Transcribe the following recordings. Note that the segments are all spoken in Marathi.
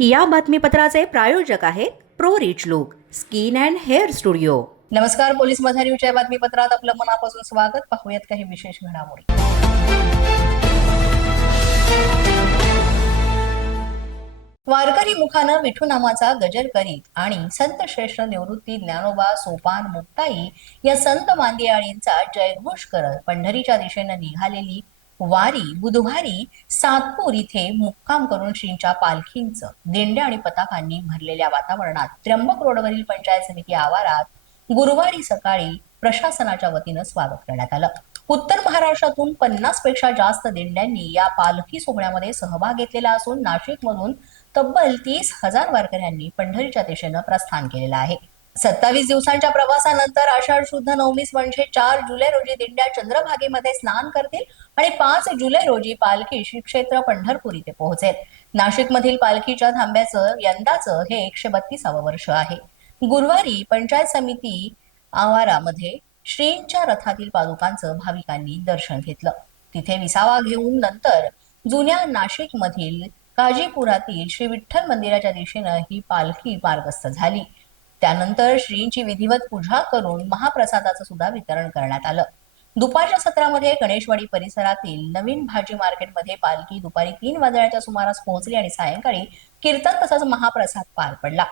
या बातमीपत्राचे प्रायोजक आहेत pro rich look skin and hair studio. नमस्कार पोलीस मधारीच्या बातमीपत्रात आपलं मनापासून स्वागत. पाहूयात काही विशेष घडामोडी. वारकरी मुखानं विठू नामाचा गजर करीत आणि संत श्रेष्ठ निवृत्ती ज्ञानोबा सोपान मुक्ताई या संत मांदियाळींचा जयघोष करत पंढरीच्या दिशेनं निघालेली वारी बुधवारी सातपूर इथे मुक्काम करून श्रींच्या पालखींचं दिंड्या आणि पताकांनी भरलेल्या वातावरणात त्र्यंबक रोडवरील पंचायत समिती आवारात गुरुवारी सकाळी प्रशासनाच्या वतीनं स्वागत करण्यात आलं. उत्तर महाराष्ट्रातून पन्नासपेक्षा जास्त दिंड्यांनी या पालखी सोहळ्यामध्ये सहभाग घेतलेला असून नाशिकमधून तब्बल तीस हजार वारकऱ्यांनी पंढरीच्या दिशेनं प्रस्थान केलेलं आहे. सत्तावीस दिवसांच्या प्रवासानंतर आषाढ शुद्ध नवमीस म्हणजे चार जुलै रोजी दिंड्या चंद्रभागेमध्ये स्नान करतील आणि पाच जुलै रोजी पालखी श्री क्षेत्र पंढरपूर इथे पोहोचेल. नाशिक मधील पालखीच्या थांब्याचं यंदाचं हे एकशे बत्तीसावं वर्ष आहे. गुरुवारी पंचायत समिती आवारामध्ये श्रींच्या रथातील पादुकांचं भाविकांनी दर्शन घेतलं. तिथे विसावा घेऊन नंतर जुन्या नाशिक मधील काजीपुरातील श्री विठ्ठल मंदिराच्या दिशेनं ही पालखी मार्गस्थ झाली. त्यानंतर श्रींची विधिवत पूजा करून महाप्रसादाचं सुद्धा वितरण करण्यात आलं. दुपारच्या सत्रामध्ये गणेशवाडी परिसरातील नवीन भाजी मार्केटमध्ये पालखी दुपारी तीन वाजण्याच्या सुमारास पोहोचली आणि सायंकाळी कीर्तन तसंच महाप्रसाद पार पडला.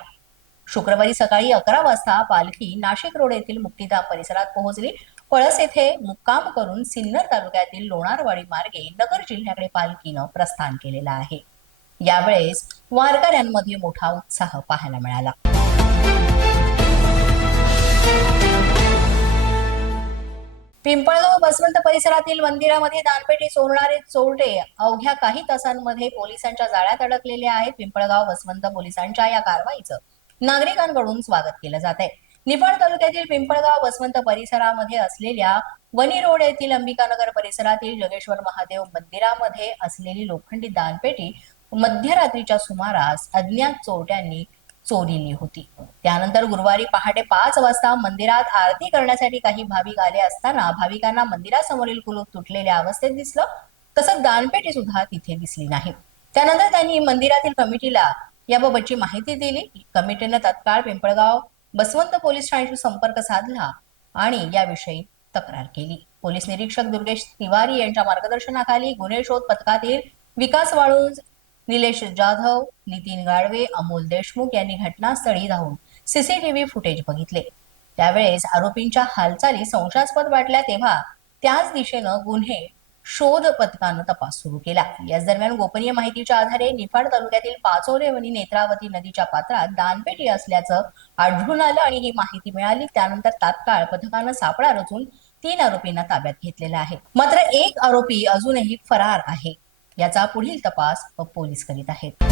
शुक्रवारी सकाळी अकरा वाजता पालखी नाशिक रोड येथील मुक्तीधाम परिसरात पोहोचली. पळस येथे मुक्काम करून सिन्नर तालुक्यातील लोणारवाडी मार्गे नगर जिल्ह्याकडे पालखीनं प्रस्थान केलेलं आहे. यावेळेस वारकऱ्यांमध्ये मोठा उत्साह पाहायला मिळाला. पिंपळगाव बसवंत परिसरातील मंदिरामध्ये दानपेटी चोरणारे चोरटे अवघ्या काही तासांमध्ये पोलिसांच्या जाळ्यात अडकलेले आहेत. पिंपळगाव बसवंत पोलिसांच्या या कारवाईचं नागरिकांकडून स्वागत केलं जात आहे. निफाड तालुक्यातील पिंपळगाव बसवंत परिसरामध्ये असलेल्या वनी रोड येथील अंबिकानगर परिसरातील जगेश्वर महादेव मंदिरामध्ये असलेली लोखंडी दानपेटी मध्यरात्रीच्या सुमारास अज्ञात चोरट्यांनी चोरीली होती. त्यानंतर गुरुवारी पहाटे पाच वाजता मंदिरात आरती करण्यासाठी काही भाविक आले असताना भाविकांना मंदिरासमोरील कुलूप तुटलेल्या अवस्थेत दिसलं. तसंच दानपेटी सुद्धा तिथे दिसली नाही. त्यानंतर त्यांनी मंदिरातील कमिटीला याबाबतची माहिती दिली. कमिटीनं तत्काळ पिंपळगाव बसवंत पोलीस ठाण्याशी संपर्क साधला आणि याविषयी तक्रार केली. पोलीस निरीक्षक दुर्गेश तिवारी यांच्या मार्गदर्शनाखाली गुन्हे शोध पथकातील विकास वाळूंज निलेश जाधव नितीन गाडवे अमोल देशमुख यांनी घटनास्थळी धावून सीसीटीव्ही फुटेज बघितले. त्यावेळेस आरोपींच्या हालचाली संशयास्पद वाटल्या तेव्हा त्याच दिशेनं गुन्हे शोध पथकानं तपास सुरू केला. याच दरम्यान गोपनीय माहितीच्या आधारे निफाड तालुक्यातील पाचोरे वनी नेत्रावती नदीच्या पात्रात दानपेटी असल्याचं आढळून आलं आणि ही माहिती मिळाली. त्यानंतर तात्काळ पथकानं सापळा रचून तीन आरोपींना ताब्यात घेतलेला आहे. मात्र एक आरोपी अजूनही फरार आहे. याचा पुढील तपास पोलीस करीत आहेत.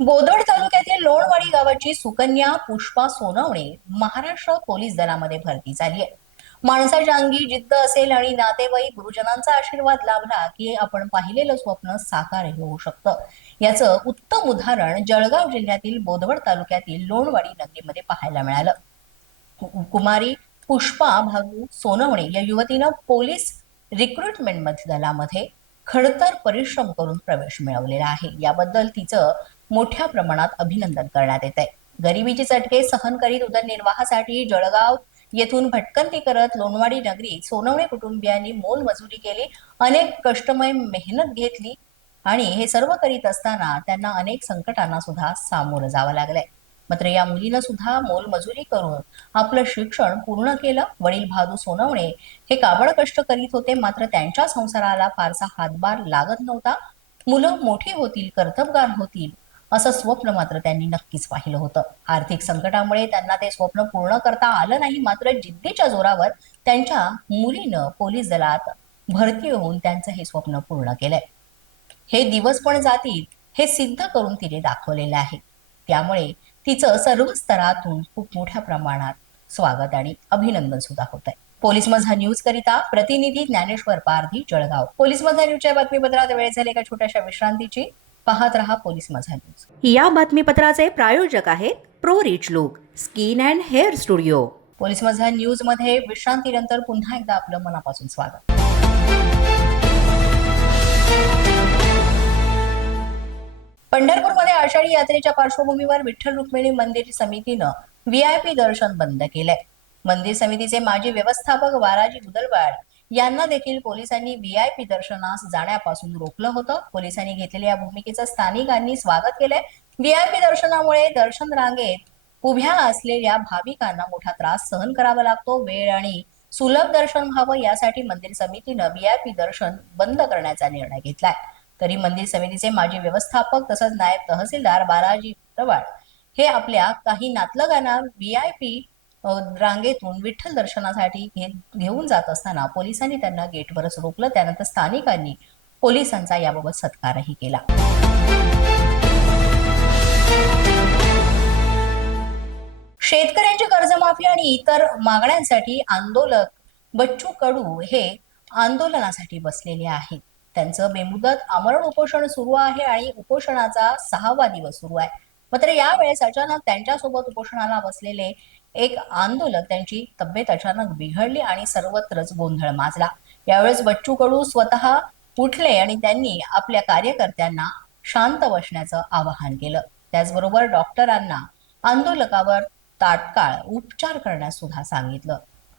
बोदड तालुक्यातील लोणवाडी गावाची सुकन्या पुष्पा सोनवणे महाराष्ट्र पोलीस दलामध्ये भरती झाली आहे माणसाच्या अंगी जिद्द असेल आणि नातेवाईक गुरुजनांचा आशीर्वाद लाभला की आपण पाहिलेलं स्वप्न साकारही होऊ शकतं. याचं उत्तम उदाहरण जळगाव जिल्ह्यातील बोदवड तालुक्यातील लोणवाडी नगरीमध्ये पाहायला मिळालं. कुमारी पुष्पा भागू सोनवणे या युवतीनं पोलीस रिक्रुटमेंट दलामध्ये खडतर परिश्रम करून प्रवेश मिळवलेला आहे. याबद्दल तिचं मोठ्या प्रमाणात अभिनंदन करण्यात येत आहे गरिबीचे चटके सहन करीत उदरनिर्वाहासाठी जळगाव येथून भटकंती करत लोणवाडी नगरीत सोनवणे कुटुंबियांनी मोल मजुरी केली अनेक कष्टमय मेहनत घेतली आणि हे सर्व करीत असताना त्यांना अनेक संकटांना सुद्धा सामोरं जावं लागलंय. मात्र या मुलीनं सुद्धा मोलमजुरी करून आपलं शिक्षण पूर्ण केलं. वडील भादू सोनवणे हे काबड कष्ट करीत होते. मात्र त्यांच्या संसाराला फारसा हातभार लागत नव्हता. मुलं मोठी होतील कर्तबगार होतील असं स्वप्न मात्र त्यांनी नक्कीच पाहिलं होतं. आर्थिक संकटामुळे त्यांना ते स्वप्न पूर्ण करता आलं नाही. मात्र जिद्दीच्या जोरावर त्यांच्या मुलीनं पोलीस दलात भरती होऊन त्यांचं हे स्वप्न पूर्ण केलंय. हे दिवस पण जातील हे सिद्ध करून तिने दाखवलेलं आहे. त्यामुळे तिचं सर्व स्तरातून खूप मोठ्या प्रमाणात स्वागत आणि अभिनंदन सुद्धा होत आहे पोलीस माझा न्यूज करिता प्रतिनिधी ज्ञानेश्वर पारधी जळगाव. पोलीस माझा न्यूजच्या बातमीपत्रात वेळ झाली एका छोट्याशा विश्रांतीची? पाहत रहा पोलीस माझा न्यूज या बातमीपत्राचे प्रायोजक आहेत pro rich look skin and hair studio police माझा न्यूजमध्ये विश्रांतीनंतर पुन्हा एकदा आपलं मनापासून स्वागत. पंढरपूरमध्ये आषाढी यात्रेच्या पार्श्वभूमीवर विठ्ठल रुक्मिणी मंदिर समितीनं व्हीआयपी दर्शन बंद केलंय. मंदिर समितीचे माजी व्यवस्थापक वाराजी उदलवाड यांना देखील पोलिसांनी व्हीआयपी दर्शनास जाण्यापासून रोखलं होतं. पोलिसांनी घेतलेल्या या भूमिकेचं स्थानिकांनी स्वागत केलंय. व्हीआयपी दर्शनामुळे दर्शन रांगेत उभ्या असलेल्या भाविकांना मोठा त्रास सहन करावा लागतो. वेळ आणि सुलभ दर्शन व्हावं यासाठी मंदिर समितीनं व्हीआयपी दर्शन बंद करण्याचा निर्णय घेतलाय. तरी मंदिर समितीचे माजी व्यवस्थापक तसंच नायब तहसीलदार बालाजी प्रवाळ हे आपल्या काही नातलगांना पी रांगेतून विठ्ठल दर्शनासाठी घेऊन जात असताना पोलिसांनी त्यांना गेटवरच रोखलं त्यानंतर स्थानिकांनी पोलिसांचा याबाबत सत्कारही केला. शेतकऱ्यांची कर्जमाफी आणि इतर मागण्यांसाठी आंदोलक बच्चू कडू हे आंदोलनासाठी बसलेले आहेत. त्यांचं बेमुदत आमरण उपोषण सुरू आहे आणि उपोषणाचा सहावा दिवस सुरू आहे. मात्र यावेळेस अचानक त्यांच्यासोबत उपोषणाला बसलेले एक आंदोलक त्यांची तब्येत अचानक बिघडली आणि सर्वत्रच गोंधळ माजला. यावेळेस बच्चू कडू स्वतः उठले आणि त्यांनी आपल्या कार्यकर्त्यांना शांत बसण्याचं आवाहन केलं. त्याचबरोबर डॉक्टरांना आंदोलकावर तात्काळ उपचार करण्यास सुद्धा सांगितलं.